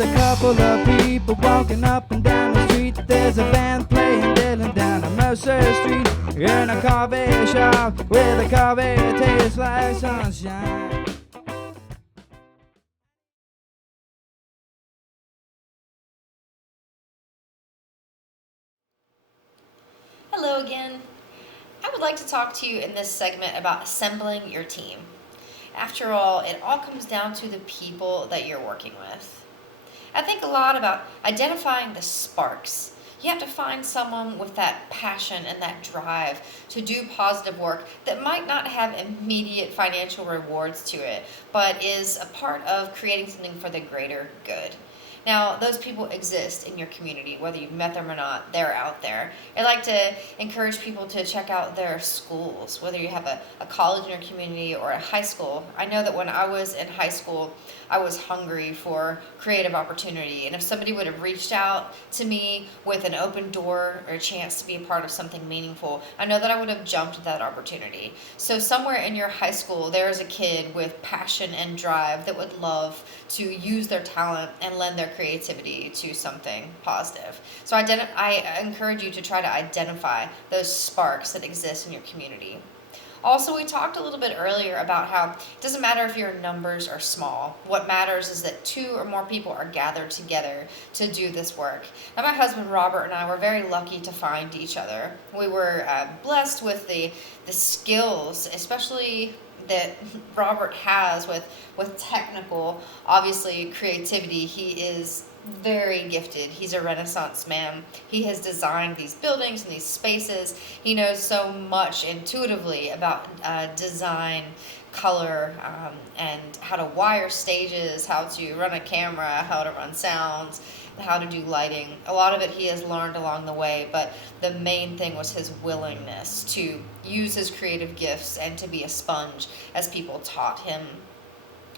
There's a couple of people walking up and down the street. There's a band playing Dylan down on Mercer Street. In a coffee shop where the coffee tastes like sunshine. Hello again. I would like to talk to you in this segment about assembling your team. After all, it all comes down to the people that you're working with. I think a lot about identifying the sparks. You have to find someone with that passion and that drive to do positive work that might not have immediate financial rewards to it, but is a part of creating something for the greater good. Now, those people exist in your community, whether you've met them or not, they're out there. I like to encourage people to check out their schools, whether you have a college in your community or a high school. I know that when I was in high school, I was hungry for creative opportunity. And if somebody would have reached out to me with an open door or a chance to be a part of something meaningful, I know that I would have jumped at that opportunity. So somewhere in your high school, there is a kid with passion and drive that would love to use their talent and lend their creativity to something positive. So I encourage you to try to identify those sparks that exist in your community. Also, we talked a little bit earlier about how it doesn't matter if your numbers are small. What matters is that two or more people are gathered together to do this work. Now, my husband Robert and I were very lucky to find each other. We were blessed with the skills, especially that Robert has with technical, obviously creativity. He is very gifted. He's a Renaissance man. He has designed these buildings and these spaces. He knows so much intuitively about design, color, and how to wire stages, how to run a camera, how to run sounds, how to do lighting. A lot of it he has learned along the way, but the main thing was his willingness to use his creative gifts and to be a sponge as people taught him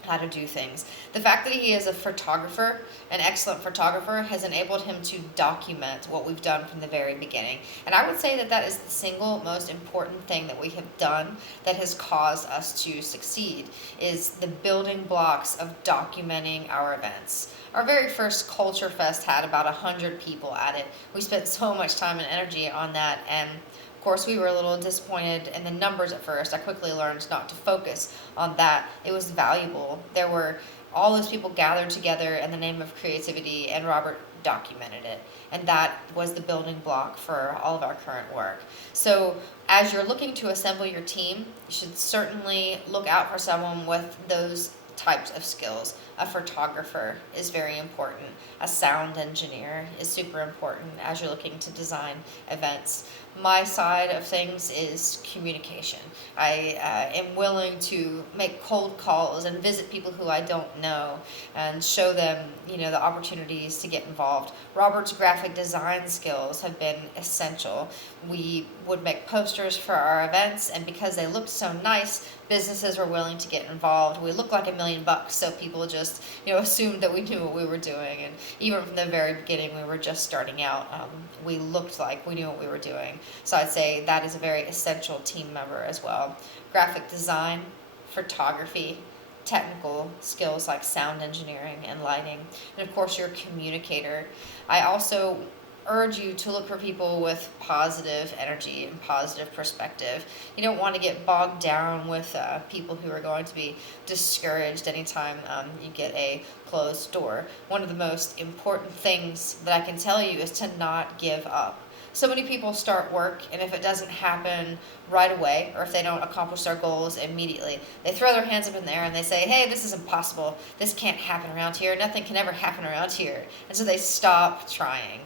how to do things. The fact that he is a photographer, an excellent photographer, has enabled him to document what we've done from the very beginning. And I would say that that is the single most important thing that we have done that has caused us to succeed, is the building blocks of documenting our events. Our very first Culture Fest had about 100 people at it. We spent so much time and energy on that, and of course, we were a little disappointed in the numbers at first. I quickly learned not to focus on that. It was valuable. There were all those people gathered together in the name of creativity, and Robert documented it. And that was the building block for all of our current work. So as you're looking to assemble your team, you should certainly look out for someone with those types of skills. A photographer is very important. A sound engineer is super important as you're looking to design events. My side of things is communication. I am willing to make cold calls and visit people who I don't know and show them, the opportunities to get involved. Robert's graphic design skills have been essential. We would make posters for our events, and because they looked so nice, businesses were willing to get involved. We looked like $1,000,000, so people just, assumed that we knew what we were doing. And even from the very beginning, we were just starting out. We looked like we knew what we were doing. So I'd say that is a very essential team member as well. Graphic design, photography, technical skills like sound engineering and lighting, and of course your communicator. I also urge you to look for people with positive energy and positive perspective. You don't want to get bogged down with people who are going to be discouraged anytime you get a closed door. One of the most important things that I can tell you is to not give up. So many people start work, and if it doesn't happen right away, or if they don't accomplish their goals immediately, they throw their hands up in the air and they say, hey, this is impossible. This can't happen around here. Nothing can ever happen around here. And so they stop trying.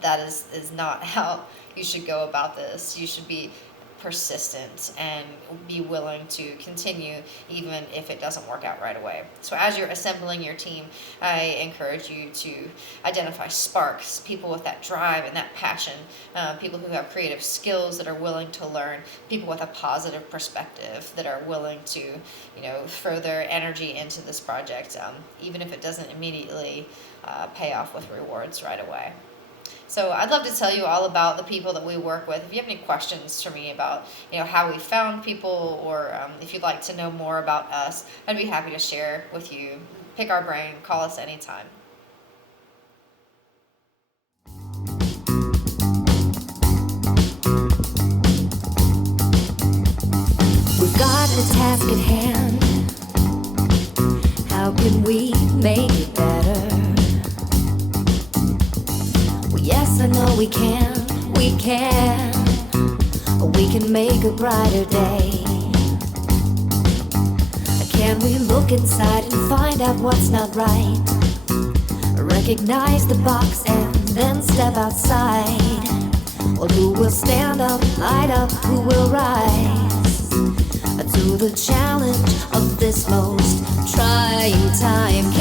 That is not how you should go about this. You should be persistent and be willing to continue even if it doesn't work out right away. So as you're assembling your team, I encourage you to identify sparks, people with that drive and that passion, people who have creative skills that are willing to learn, people with a positive perspective that are willing to, throw their energy into this project, even if it doesn't immediately pay off with rewards right away. So I'd love to tell you all about the people that we work with. If you have any questions for me about, how we found people, or if you'd like to know more about us, I'd be happy to share with you. Pick our brain, call us anytime. got a task at hand. How can we make it better? Well, yes, I know we can, we can. We can make a brighter day. Can we look inside and find out what's not right? Recognize the box and then step outside. Well, who will stand up, light up, who will rise to the challenge of this most trying time?